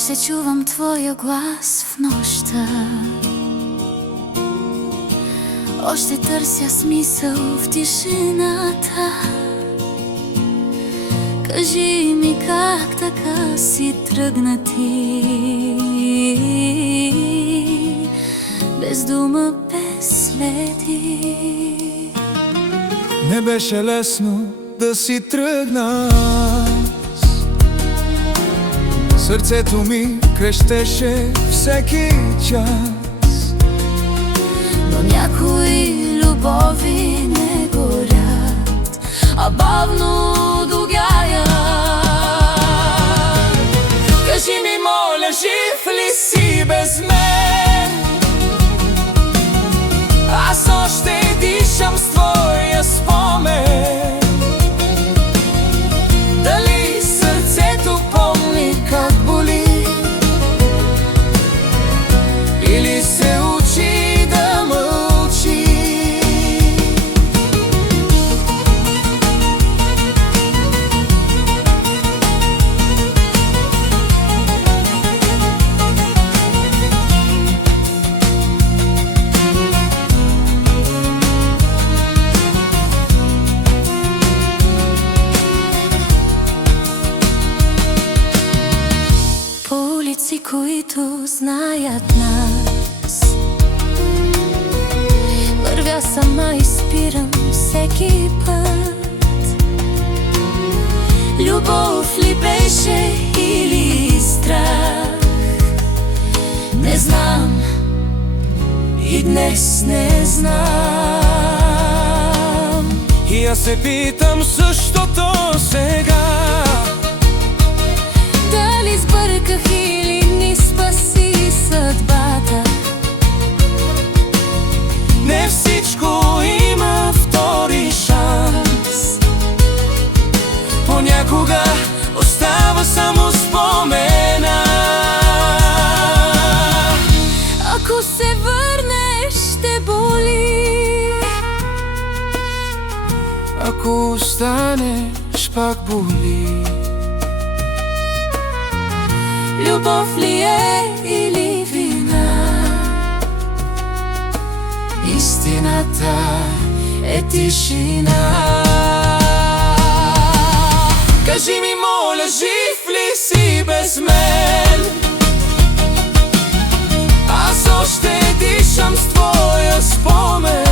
Още чувам твоя глас в нощта, още търся смисъл в тишината. Кажи ми как така си тръгна ти, без дума, без следи. Не беше лесно да си тръгна. Сърцето ми крещеше всеки час, но някои любови не горят, а бавно догаят. Кажи ми, моля, жив ли си без мен? Аз още дишам с твоя спомен. Дали сърцето помни как боли, или се учи да мълчи? Улици, които знаят нас, вървя сама и спирам всеки път. Любов ли беше или страх? Не знам и днес не знам. и аз се питам същото сега. Дали сбърках или ни спаси съдбата? Не всичко има втори шанс. Понякога остава само спомена. Ако се върнеш, ще боли. Ако останеш, пак боли. Любов ли е или вина? Истината е тишина. Кажи ми, моля, жив ли си без мен? Аз още дишам с твоя спомен.